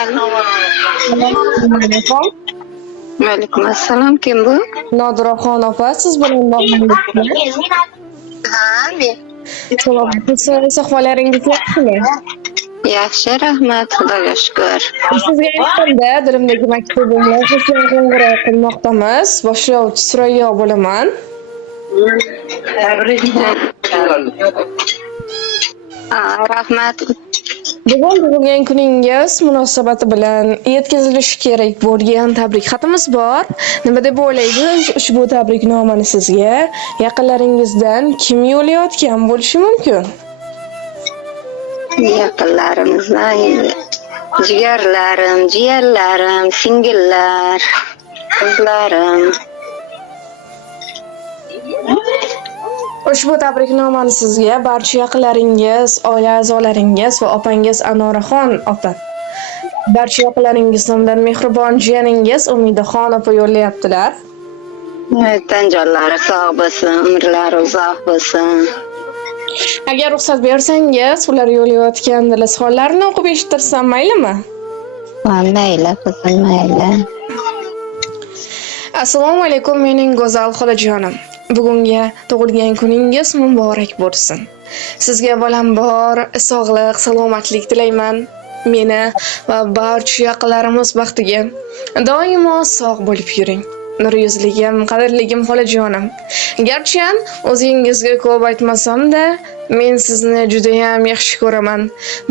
Assalomu Alaykum assalom. Kim bu? Nodiraxon opa, siz bilan bog'lanibsizmi? Ha, men. Siz ahvollaringiz yaxshimi? Yaxshi, rahmat. Xudoga shukr. Sizga aytganda dilimdagi maktubimni sizga qo'ng'iroq qilmoqdamiz. Boshlovchi Surayyo bo'laman. Rahmat. Bugun tug'ilgan kuningiz munosabati bilan yetkazilishi kerak bo'lgan tabrik xatimiz bor. Nima deb o'ylaysiz? Ushbu tabriknomani sizga yaqinlaringizdan kim yo'llayotgan bo'lishi mumkin? Yaqinlarimizdan jigarlarim, jiyanlarim, singillar, qizlarim. Ushbu tabriknomani sizga barcha yaqinlaringiz, oila a'zolaringiz va opangiz Anoraxon opa, barcha yaqinlaringiz nomidan mehribon jiyaningiz Umidaxon opa yo'llayaptilar. Tanjonlari sog' bo'lsin, umrlari uzoq bo'lsin. Agar ruxsat bersangiz, ular yo'llayotgan dilashonlarni o'qib eshittirsam maylimi? Mayli, qizim, mayli. Assalomu alaykum mening go'zal xolajonim. Bugungi tug'ilgan kuningiz muborak bo'lsin. Sizga avvalambor sog'lik, salomatlik tilayman. Meni va barcha yaqinlarimiz baxtiga doimo sog' bo'lib yuring. Nur yuzligim, qadrligim xolajonim. Garchi o'zingizga ko'p aytmasam-da, men sizni juda ham yaxshi ko'raman.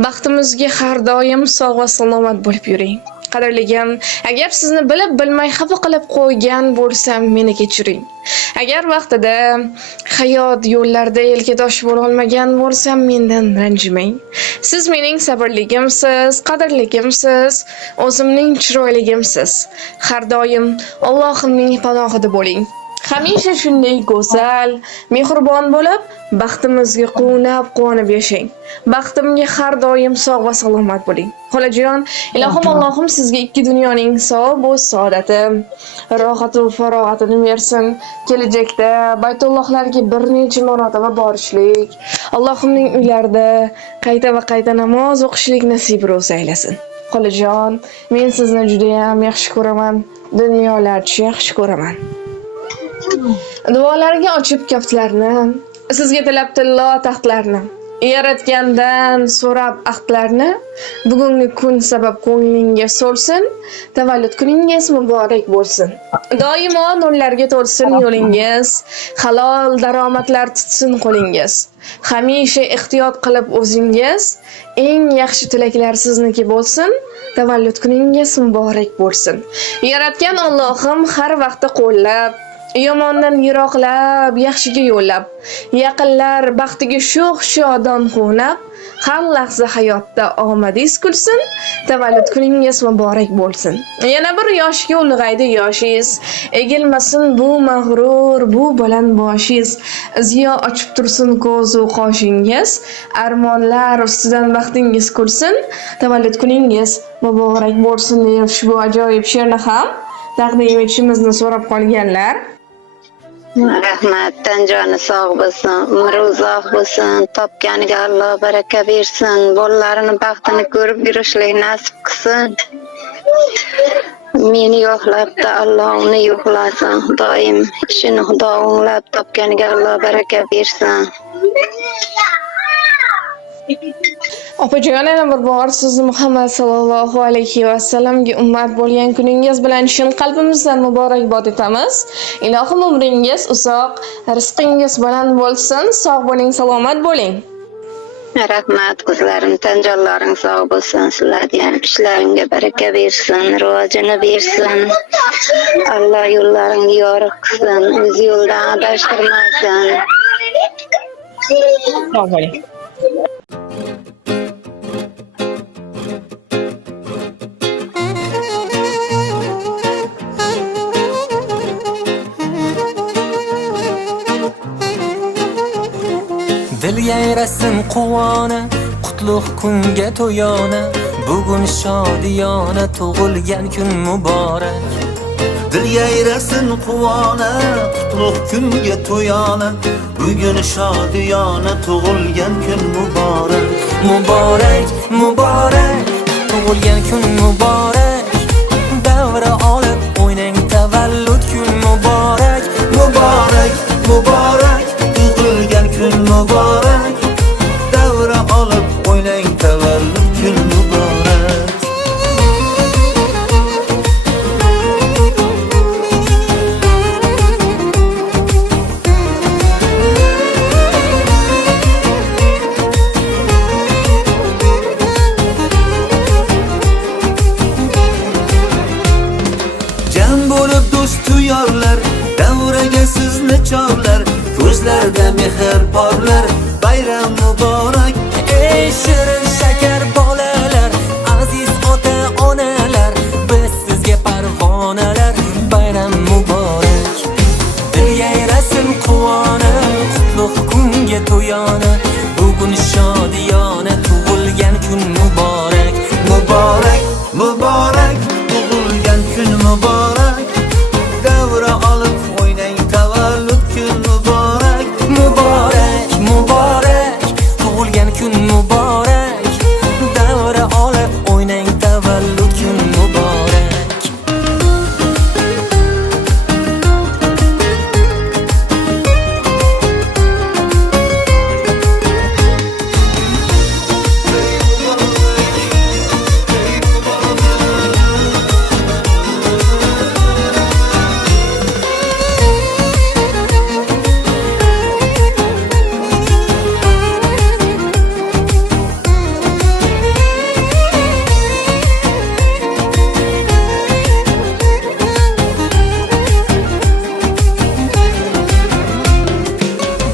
Baxtimizga har doim sog' va salomat bo'lib yuring. Qadrligim, agar sizni bilib bilmay xafa qilib qo'ygan bo'lsam, meni kechiring. Agar vaqtida hayot yo'llarida yelkadosh bo'la olmagan bo'lsam, mendan ranjimang. Siz mening sabrligimsiz, qadrligimsiz, o'zimning chiroyligimsiz. Har doim Allohimning panohida bo'ling. Hamisha shunday go'zal, mehribon bo'lib, baxtimizga quvonib yashang. Baxtimga har doim sog' va salomat bo'ling. Xolajon, ilohim Allohim sizga ikki dunyoning sog' va saodati, rohat va farog'atini bersin. Kelajakda Baytullohlarga bir necha marotaba borishlik, Allohimning uylarida qayta namoz o'qishlik nasib ro'za aylasin. Xolajon, men sizni juda ham yaxshi ko'raman, dunyolarcha yaxshi ko'raman. Duolarga ochib kaftlarni, sizga tilab tillo taxtlarni, yaratgandan so'rab ahdlarni, bugungi kun sabab ko'nglinga so'lsin, tavallud kuningiz muborak bo'lsin. Doimo nurlarga to'lsin yo'lingiz, halol daromadlar tutsin qo'lingiz. Hamisha ehtiyot qilib o'zingiz, eng yaxshi tilaklar sizniki bo'lsin. Tavallud kuningiz muborak bo'lsin. Yaratgan Allohim har vaqtda qo'llab, yomondan yiroqlab, yaxshiga yo'llab, yaqinlar baxtiga sho'x-shodon qo'nab, har lahza hayotda omadingiz kulsin, tavallud kuningiz muborak bo'lsin. Yana bir yoshga ulg'aydi yoshingiz, egilmasin bu mag'rur, bu baland boshingiz, ziyo ochib tursin ko'zu qoshingiz, armonlar ustidan baxtingiz kulsin, tavallud kuningiz muborak bo'lsin deb ushbu ajoyib she'rni ham taqdim etishimizni so'rab qolganlar. Rahmat, tanjoni sog' bo'lsin, umri uzoq bo'lsin, topganiga Alloh baraka bersin, bolalarini baxtini ko'rib yurishlik nasib qilsin. Meni yo'qlabda Alloh uni yo'qlasin, doim ishini Xudo o'nglab, topganiga Alloh baraka bersin. Opajon, yana bir bor sizni Muhammad sallallohu alayhi va sallamga ummat bo'lgan kuningiz bilan chin qalbimizdan muborakbod etamiz. Ilohim umringiz uzoq, rizqingiz baland bo'lsin, sog' bo'ling, salomat bo'ling. Rahmat, qizlarim, tanjonlaring sog' bo'lsin, sizlarga ham ishlaringga baraka bersin, rivojini bersin. Alloh yo'llaringni yoriq qilsin, o'z yo'ldan adashtirmasin. Sog' bo'ling. Dil yayrasin quvona, qutlug' kunga to'yona, bugun shodiyona tug'ilgan kun muborak. Dil yayrasin quvona, qutlug' kunga to'yona, bugun shodiyona tug'ilgan kun muborak. Muborak, muborak, tug'ilgan kun muborak. Davra olib o'ynang, tavallud kun muborak. Muborak, muborak, tug'ilgan kun muborak. Davra olib o'ynang, tavallud kun muborak. Jam bo'lib do'stu yorlar, davraga sizni chorlar, ko'zlarda mehr porlar, bayram muborak. Ey shirin shakar bolalar, aziz ota onalar, biz sizga parvonalar, bayram muborak. Dil yayrasin quvona, qutlug' kunga to'yona, bugun shodiyona, tug'ilgan kun muborak. Muborak, muborak, tug'ilgan kun muborak. Davra olib o'ynang, tavallud kun muborak. Muborak, muborak, tug'ilgan kun muborak. Davra olib o'ynang, tavallud kun muborak.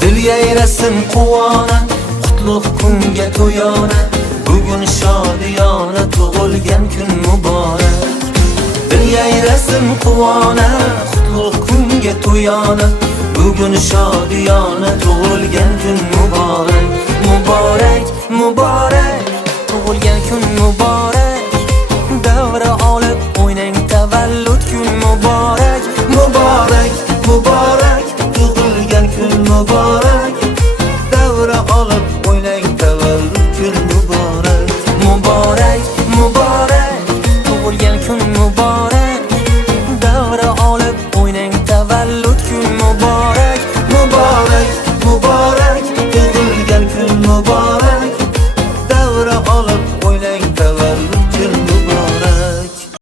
Dil yayrasin quvona, qutlug' kunga to'yona, bugun shodiyona, tug'ilgan kun muborak. Dil yayrasin quvona, qutlug' kunga to'yona, bugun shodiyona, tug'ilgan kun muborak. Muborak, muborak, tug'ilgan kun muborak. Davra olib o'ynang, tavallud kun muborak. Muborak, muborak, tug'ilgan kun muborak.